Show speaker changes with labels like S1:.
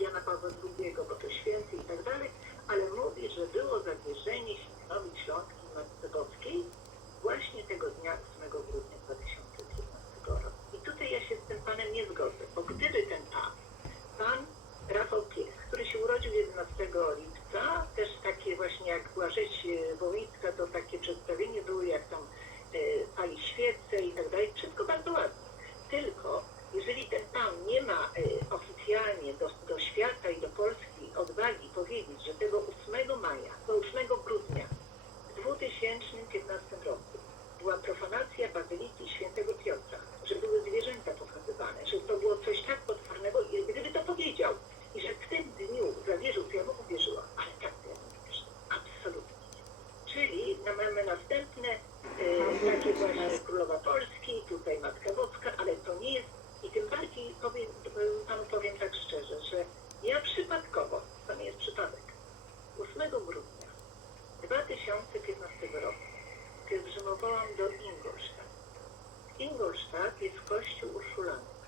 S1: Jana Pawła II, bo to święty i tak dalej, ale mówi, że było zawierzenie Nowi Śląskiej Macedowskiej właśnie tego dnia 8 grudnia 2015 roku. I tutaj ja się z tym panem nie zgodzę, bo gdyby ten pan, pan Rafał Piech, który się urodził 11 lipca, też takie właśnie jak była rzeź e, wołyńska, to takie przedstawienie było jak tam e, pali świece i tak dalej, wszystko bardzo ładnie. Tylko jeżeli ten pan nie ma e, oficjalnie do, do świata i do Polski odwagi powiedzieć, że tego 8 maja, do 8 grudnia w 2015 roku była profanacja Bazyliki Świętego Piotra, że były zwierzęta pokazywane, że to było coś tak potwornego i gdyby to powiedział i że w tym dniu zawierzył, to ja bym uwierzyła, ale tak to ja nie wierzę. Absolutnie nie. Czyli mamy następne e, takie właśnie Królowa Polski, tutaj Matka Boska, ale to nie jest i tym bardziej powiem, e, panu powiem tak szczerze, że ja przypadkowo, to nie jest przypadek, 8 grudnia 2015 roku pielgrzymowałam do Ingolstadt. Ingolstadt jest kościół urszulanów.